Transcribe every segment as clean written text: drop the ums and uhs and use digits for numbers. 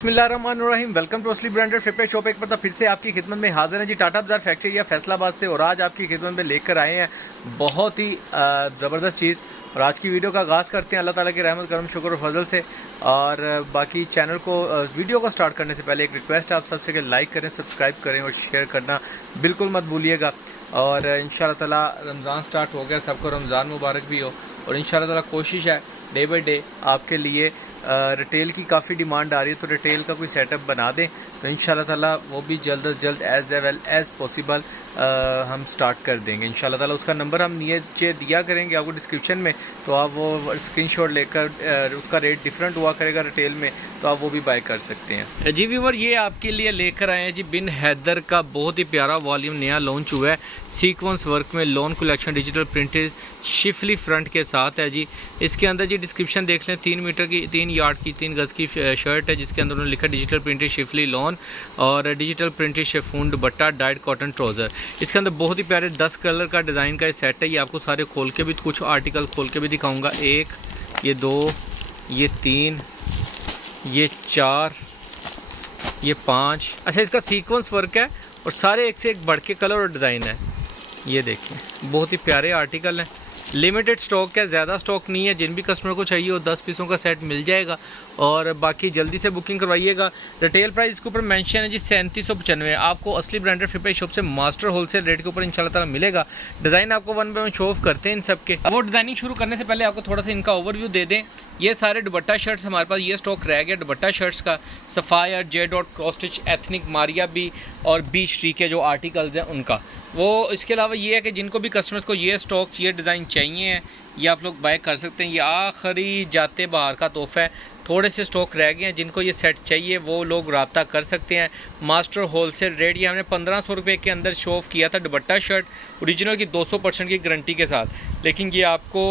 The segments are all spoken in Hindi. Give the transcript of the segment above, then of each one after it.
बिस्मिल्लाहिर्रहमानिर्रहीम। वेलकम टू असली ब्रांडेड फ्लिपकार्ट शॉप। एक बार फिर से आपकी खिदमत में हाजिर है जी, टाटा बाजार फैक्ट्री या फैसलाबाद से। और आज आपकी खिदमत में लेकर आए हैं बहुत ही ज़बरदस्त चीज़। और आज की वीडियो का आगाज़ करते हैं अल्लाह ताला की रहमत करम शुक्र और फजल से। और बाकी चैनल को वीडियो को स्टार्ट करने से पहले एक रिक्वेस्ट है आप सबसे कि लाइक करें, सब्सक्राइब करें और शेयर करना बिल्कुल मत भूलिएगा। और इंशाल्लाह ताला रमज़ान स्टार्ट हो गया, सबको रमज़ान मुबारक भी हो। और इंशाल्लाह ताला कोशिश है डे बाई डे आपके लिए रिटेल की काफ़ी डिमांड आ रही है, तो रिटेल का कोई सेटअप बना दें तो इंशाल्लाह ताला वो भी जल्द अज़ जल्द एज़ वेल एज़ पॉसिबल हम स्टार्ट कर देंगे इंशाल्लाह ताला। उसका नंबर हम नीचे दिया करेंगे आपको डिस्क्रिप्शन में, तो आप वो स्क्रीनशॉट लेकर उसका रेट डिफरेंट हुआ करेगा रिटेल में, तो आप वो भी बाय कर सकते हैं जी। व्यूवर, ये आपके लिए लेकर आए हैं जी बिन हैदर का बहुत ही प्यारा वॉल्यूम नया लॉन्च हुआ है। सीक्वेंस वर्क में lawn collection digital printed Schiffli front के साथ है जी। इसके अंदर जी डिस्क्रिप्शन देख लें, 3 मीटर की 3 यार्ड की 3 गज़ की शर्ट है, जिसके अंदर उन्होंने लिखा डिजिटल प्रिंटेड शिफली लॉन और डिजिटल प्रिंटेड शेफून दुपट्टा डाइड कॉटन ट्राउज़र। इसके अंदर बहुत ही प्यारे 10 कलर का डिज़ाइन का सेट है। ये आपको सारे खोल के भी, कुछ आर्टिकल खोल के भी दिखाऊंगा। 1, ये 2, ये 3, ये 4, ये 5। अच्छा, इसका सीक्वेंस वर्क है और सारे एक से एक बढ़ के कलर और डिज़ाइन है। ये देखिए बहुत ही प्यारे आर्टिकल हैं। लिमिटेड स्टॉक है, ज़्यादा स्टॉक नहीं है। जिन भी कस्टमर को चाहिए वो 10 पीसों का सेट मिल जाएगा। और बाकी जल्दी से बुकिंग करवाइएगा। रिटेल प्राइस इसके ऊपर मेंशन है जी 3795। आपको असली ब्रांडेड फ्लिपकार्ट शॉप से मास्टर होलसेल रेट के ऊपर इंशाल्लाह ताला मिलेगा। डिज़ाइन आपको one by one show off करते हैं इन सब के। अब वो डिज़ाइनिंग शुरू करने से पहले आपको थोड़ा सा इनका ओवरव्यू दे दें। ये सारे दुपट्टा शर्ट्स हमारे पास ये स्टॉक रह गया दुपट्टा शर्ट्स का। Sapphire, J dot, Cross Stitch, Ethnic, Maria B और बीच ट्री के जो आर्टिकल्स हैं उनका वो। इसके अलावा ये है कि जिनको भी कस्टमर्स को ये स्टॉक, ये डिज़ाइन चाहिए हैं, ये आप लोग बाय कर सकते हैं। ये आखिरी जाते बाहर का तोहफा है। थोड़े से स्टॉक रह गए हैं, जिनको ये सेट चाहिए वो लोग रब्ता कर सकते हैं। मास्टर होलसेल रेट ये हमने 1500 रुपये के अंदर शो ऑफ किया था। दुपट्टा शर्ट ओरिजिनल की 200% की गारंटी के साथ, लेकिन ये आपको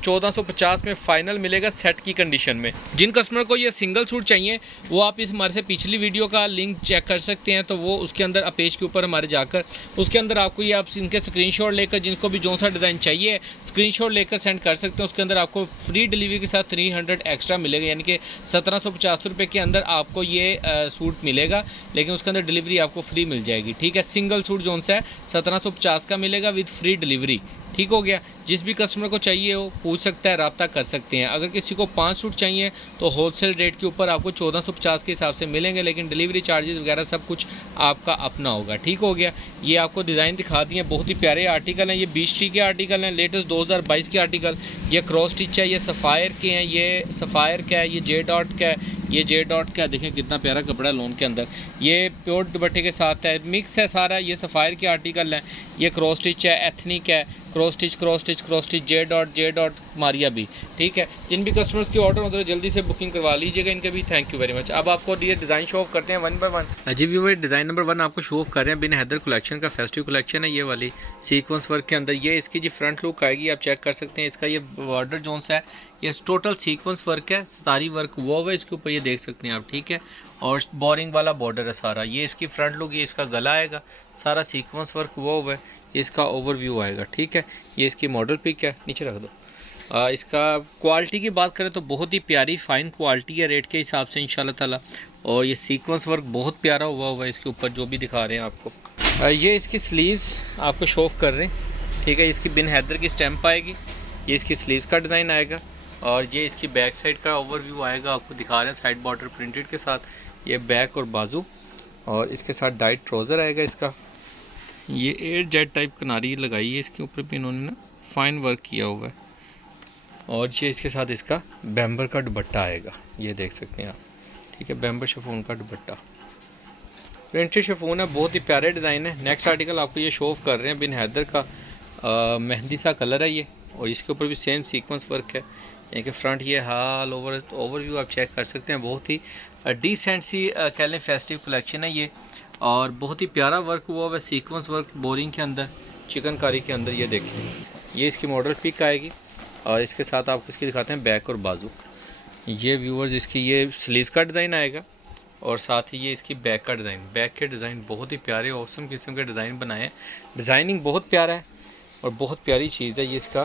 1450 में फ़ाइनल मिलेगा सेट की कंडीशन में। जिन कस्टमर को ये सिंगल सूट चाहिए वो आप इस हमारे से पिछली वीडियो का लिंक चेक कर सकते हैं, तो वो उसके अंदर पेज के ऊपर हमारे जाकर उसके अंदर आपको ये आप इनके स्क्रीनशॉट लेकर, जिनको भी जो सा डिज़ाइन चाहिए स्क्रीनशॉट लेकर सेंड कर सकते हैं। उसके अंदर आपको फ्री डिलीवरी के साथ 300 एक्स्ट्रा मिलेगा, यानी कि 1750 रुपये के अंदर आपको ये सूट मिलेगा, लेकिन उसके अंदर डिलीवरी आपको फ्री मिल जाएगी। ठीक है, सिंगल सूट जो सा है 1750 का मिलेगा विद फ्री डिलीवरी। ठीक हो गया। जिस भी कस्टमर को चाहिए वो पूछ सकता है, रब्ता कर सकते हैं। अगर किसी को 5 सूट चाहिए तो होलसेल रेट के ऊपर आपको 1450 के हिसाब से मिलेंगे, लेकिन डिलीवरी चार्जेस वगैरह सब कुछ आपका अपना होगा। ठीक हो गया। ये आपको डिज़ाइन दिखा दिए, बहुत ही प्यारे आर्टिकल हैं। ये बीच टी के आर्टिकल हैं, लेटेस्ट 2022 के आर्टिकल। ये क्रॉस स्टिच है, ये सफ़ायर के हैं, ये सफ़ायर का है, ये जे डॉट का है, ये जे डॉट का। देखें कितना प्यारा कपड़ा है लोन के अंदर। ये प्योर दुपट्टे के साथ है, मिक्स है सारा। ये सफ़ायर के आर्टिकल हैं। ये क्रॉस स्टिच है, एथनिक है, cross stitch cross stitch cross stitch, J dot Maria भी। ठीक है, जिन भी कस्टमर्स की ऑर्डर होते हैं जल्दी से बुकिंग करवा लीजिएगा इनके भी। Thank you very much. अब आपको ये डिज़ाइन शो ऑफ करते हैं वन बाय वन। जी व्यूअर, डिज़ाइन नंबर 1 आपको शो ऑफ कर रहे हैं। बिन हैदर कलेक्शन का फेस्टिव कलेक्शन है ये वाली, सीक्वेंस वर्क के अंदर। ये इसकी जो फ्रंट लुक आएगी आप चेक कर सकते हैं। इसका ये बॉर्डर जोन सा है, ये टोटल सीक्वेंस वर्क है, सितारी वर्क हुआ हुआ है इसके ऊपर, ये देख सकते हैं आप। ठीक है, और बोरिंग वाला बॉर्डर है सारा। ये इसकी फ्रंट लुक, ये इसका गला आएगा, सारा सीक्वेंस वर्क हुआ हुआ है। इसका ओवरव्यू आएगा। ठीक है, ये इसकी मॉडल पिक है, नीचे रख दो। इसका क्वालिटी की बात करें तो बहुत ही प्यारी फाइन क्वालिटी है रेट के हिसाब से इंशाल्लाह ताला। और ये सीक्वेंस वर्क बहुत प्यारा हुआ है इसके ऊपर, जो भी दिखा रहे हैं आपको। ये इसकी स्लीव्स आपको शो ऑफ कर रहे हैं। ठीक है, इसकी बिन हैदर की स्टैंप आएगी, ये इसकी स्लीव्स का डिज़ाइन आएगा। और ये इसकी बैक साइड का ओवरव्यू आएगा, आपको दिखा रहे हैं साइड बॉर्डर प्रिंटेड के साथ। ये बैक और बाजू, और इसके साथ डाइट ट्राउज़र आएगा इसका। ये 8 जेड टाइप किनारी लगाई है इसके ऊपर भी इन्होंने ना फाइन वर्क किया हुआ है। और ये इसके साथ इसका बैम्बर का दुपट्टा आएगा, ये देख सकते हैं आप। ठीक है, बैम्बर शिफॉन का दुपट्टा, प्रिंटेड शिफॉन है, बहुत ही प्यारे डिज़ाइन है। नेक्स्ट आर्टिकल आपको ये शो ऑफ कर रहे हैं बिन हैदर का, मेहंदी सा कलर है ये। और इसके ऊपर भी सेम सीक्वेंस वर्क है, यानी कि फ्रंट ये हाल ओवरव्यू आप चेक कर सकते हैं। बहुत ही डिसेंट सी कह लें फेस्टिव कलेक्शन है ये। और बहुत ही प्यारा वर्क हुआ हुआ है, सीक्वेंस वर्क बोरिंग के अंदर, चिकनकारी के अंदर। ये देखें, ये इसकी मॉडल पिक आएगी। और इसके साथ आपको इसकी दिखाते हैं बैक और बाजू। ये व्यूअर्स, इसकी ये स्लीव का डिज़ाइन आएगा, और साथ ही ये इसकी बैक का डिज़ाइन। बैक के डिज़ाइन बहुत ही प्यारे औसम किस्म के डिज़ाइन बनाए हैं। डिज़ाइनिंग बहुत प्यारा है और बहुत प्यारी चीज़ है ये। इसका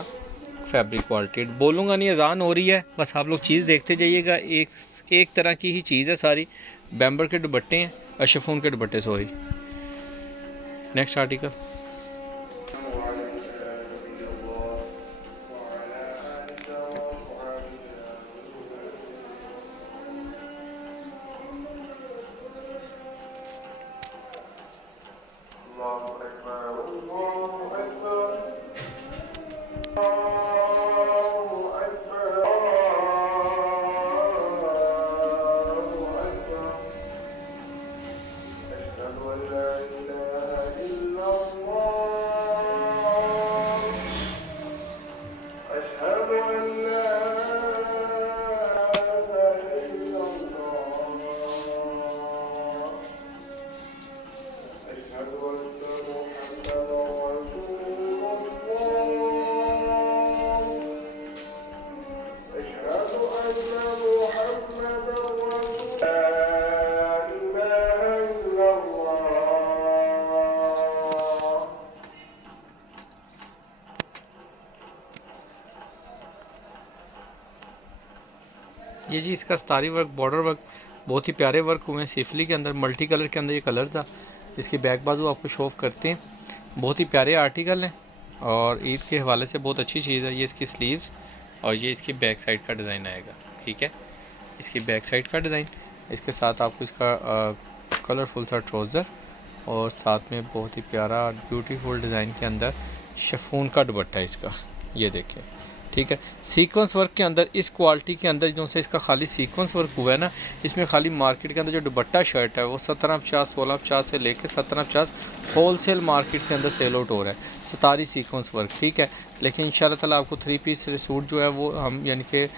फैब्रिक क्वालिटी बोलूँगा नहीं, अजान हो रही है, बस आप लोग चीज़ देखते जाइएगा। एक एक तरह की ही चीज़ है सारी। बैम्बर के दुपट्टे हैं, शिफॉन के दुपट्टे, सॉरी। Next article. ये जी इसका स्टारी वर्क, बॉर्डर वर्क बहुत ही प्यारे वर्क हुए हैं। सिफली के अंदर मल्टी कलर के अंदर ये कलर था। इसकी बैक बाजू आपको शो ऑफ करते हैं। बहुत ही प्यारे आर्टिकल हैं और ईद के हवाले से बहुत अच्छी चीज़ है। ये इसकी स्लीव्स और ये इसकी बैक साइड का डिज़ाइन आएगा, ठीक है। इसकी बैक साइड का डिज़ाइन, इसके साथ आपको इसका कलरफुल सा ट्राउज़र और साथ में बहुत ही प्यारा ब्यूटीफुल डिज़ाइन के अंदर शिफॉन का दुपट्टा इसका, ये देखें, ठीक है। सीक्वेंस वर्क के अंदर, इस क्वालिटी के अंदर जो से इसका खाली सीक्वेंस वर्क हुआ है ना, इसमें खाली मार्केट के अंदर जो दुपट्टा शर्ट है वो 1750 1650 से लेकर 1750 होलसेल मार्केट के अंदर सेल आउट हो रहा है, सतारी सीक्वेंस वर्क, ठीक है। लेकिन इंशाल्लाह ताला आपको 3 पीस सूट जो है वो हम यानी कि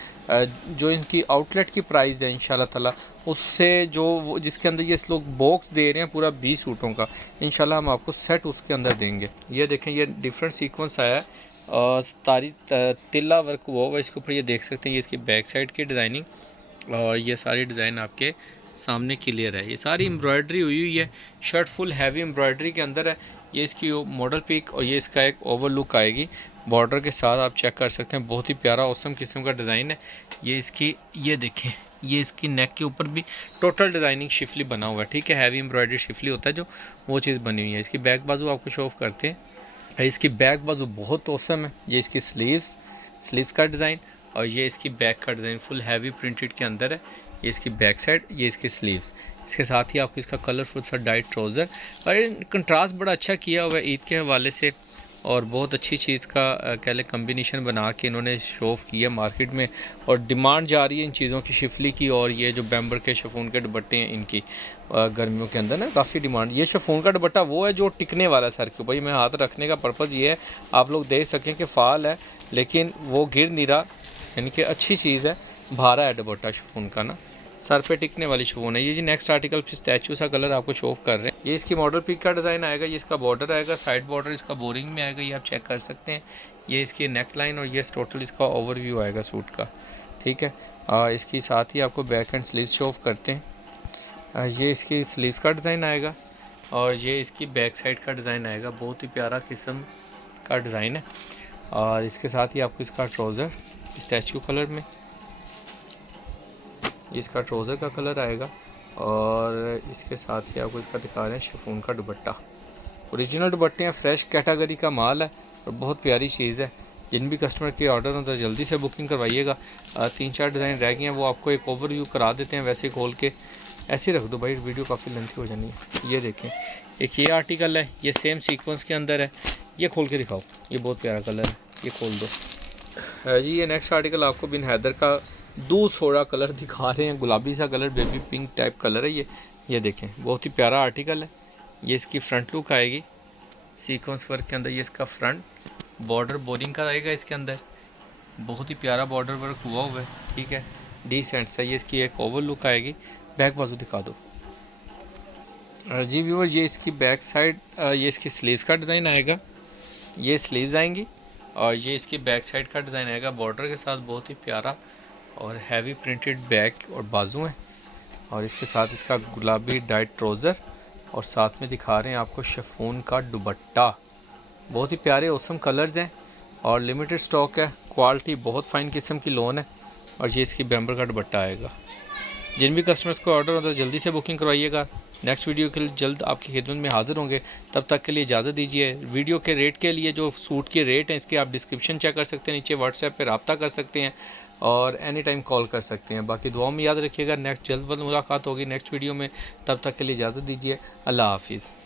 जो इनकी आउटलेट की प्राइस है इंशाल्लाह ताला उससे जो जिसके अंदर ये लोग बॉक्स दे रहे हैं पूरा 20 सूटों का, इंशाल्लाह हम आपको सेट उसके अंदर देंगे। ये देखें, ये डिफरेंट सीक्वेंस आया है और तारी तिल्ला वर्क हुआ हुआ इसके ऊपर, ये देख सकते हैं। ये इसकी बैक साइड की डिज़ाइनिंग और ये सारी डिज़ाइन आपके सामने क्लियर है। ये सारी एम्ब्रॉयडरी हुई है, शर्ट फुल हैवी एम्ब्रॉयडरी के अंदर है। ये इसकी मॉडल पिक और ये इसका एक ओवर लुक आएगी बॉर्डर के साथ, आप चेक कर सकते हैं। बहुत ही प्यारा औसम किस्म का डिज़ाइन है। ये इसकी, ये देखें, ये इसकी नेक के ऊपर भी टोटल डिज़ाइनिंग शिफली बना हुआ है, ठीक है। हैवी एम्ब्रॉयडरी शिफली होता है जो, वो चीज़ बनी हुई है। इसकी बैक बाजू आपको शो ऑफ करते हैं। इसकी बैक बाजू बहुत औसम है। ये इसकी स्लीव्स का डिज़ाइन और ये इसकी बैक का डिज़ाइन फुल हैवी प्रिंटेड के अंदर है। ये इसकी बैक साइड, ये इसकी स्लीव्स, इसके साथ ही आपको इसका कलरफुल सा डाइट ट्राउज़र और कंट्रास्ट बड़ा अच्छा किया हुआ है ईद के हवाले से और बहुत अच्छी चीज़ का कह लें कम्बिनेशन बना के इन्होंने शो ऑफ किया मार्केट में और डिमांड जा रही है इन चीज़ों की, शिफली की और ये जो बैम्बर के शिफॉन के दुपट्टे हैं इनकी गर्मियों के अंदर ना काफ़ी डिमांड। ये शिफॉन का दुपट्टा वो है जो टिकने वाला है सर के ऊपर। मैं हाथ रखने का पर्पज़ ये है आप लोग देख सकें कि फ़ाल है लेकिन वो गिर नहीं रहा, यानी कि अच्छी चीज़ है। भारा है दुपट्टा शिफॉन का ना, सर पे टिकने वाली शिफॉन है। ये जी नेक्स्ट आर्टिकल फिर स्टैचू सा कलर आपको शो ऑफ कर रहे हैं। ये इसकी मॉडल पिक का डिज़ाइन आएगा। ये इसका बॉर्डर आएगा, साइड बॉर्डर इसका बोरिंग में आएगा, ये आप चेक कर सकते हैं। ये इसकी नेक लाइन और ये टोटल इसका ओवरव्यू आएगा सूट का, ठीक है। इसकी साथ ही आपको back and sleeve show off करते हैं। ये इसकी स्लीव का डिज़ाइन आएगा और ये इसकी बैक साइड का डिज़ाइन आएगा। बहुत ही प्यारा किस्म का डिज़ाइन है और इसके साथ ही आपको इसका ट्राउज़र स्टैचू कलर में, इसका ट्राउज़र का कलर आएगा और इसके साथ ही आपको इसका दिखा रहे हैं शिफॉन का दुपट्टा। ओरिजिनल दुपट्टे हैं, फ्रेश कैटेगरी का माल है और बहुत प्यारी चीज़ है। जिन भी कस्टमर के ऑर्डर होता है जल्दी से बुकिंग करवाइएगा। 3-4 डिज़ाइन रह गए हैं, वो आपको एक ओवरव्यू करा देते हैं वैसे खोल के। ऐसे रख दो भाई, वीडियो काफ़ी लेंथी हो जानी है। ये देखें, एक ये आर्टिकल है, ये सेम सीक्वेंस के अंदर है। ये खोल के दिखाओ, ये बहुत प्यारा कलर है, ये खोल दो जी। ये नेक्स्ट आर्टिकल आपको बिन हैदर का दूध सोडा कलर दिखा रहे हैं, गुलाबी सा colour, baby pink type colour है ये देखें, बहुत ही प्यारा आर्टिकल है। ये इसकी फ्रंट लुक आएगी सीक्वेंस वर्क के अंदर। ये इसका फ्रंट बॉर्डर बोरिंग का आएगा इसके अंदर, बहुत ही प्यारा बॉर्डर वर्क हुआ है, ठीक है, डिसेंट सा। ये इसकी एक ओवर लुक आएगी। बैक बाजू दिखा दो जी व्यूअर। ये इसकी बैक साइड, ये इसकी स्लीव्स का डिज़ाइन आएगा, ये स्लीव्स आएंगी और ये इसकी बैक साइड का डिज़ाइन आएगा बॉर्डर के साथ। बहुत ही प्यारा और हैवी प्रिंटेड बैक और बाजू हैं और इसके साथ इसका गुलाबी डाइट ट्राउज़र और साथ में दिखा रहे हैं आपको शिफॉन का दुपट्टा। बहुत ही प्यारे औसम कलर्स हैं और लिमिटेड स्टॉक है। क्वालिटी बहुत फ़ाइन किस्म की लोन है और ये इसकी बैम्बर का दुपट्टा आएगा। जिन भी कस्टमर्स को ऑर्डर होता है जल्दी से बुकिंग करवाइएगा। नेक्स्ट वीडियो के लिए जल्द आपकी खिदमत में हाजिर होंगे, तब तक के लिए इजाज़त दीजिए। वीडियो के रेट के लिए जो सूट के रेट हैं इसके आप डिस्क्रिप्शन चेक कर सकते हैं, नीचे व्हाट्सएप पे रब्ता कर सकते हैं और एनी टाइम कॉल कर सकते हैं। बाकी दुआओं में याद रखिएगा, नेक्स्ट जल्द मुलाकात होगी नेक्स्ट वीडियो में, तब तक के लिए इजाज़त दीजिए। अल्लाह हाफिज़।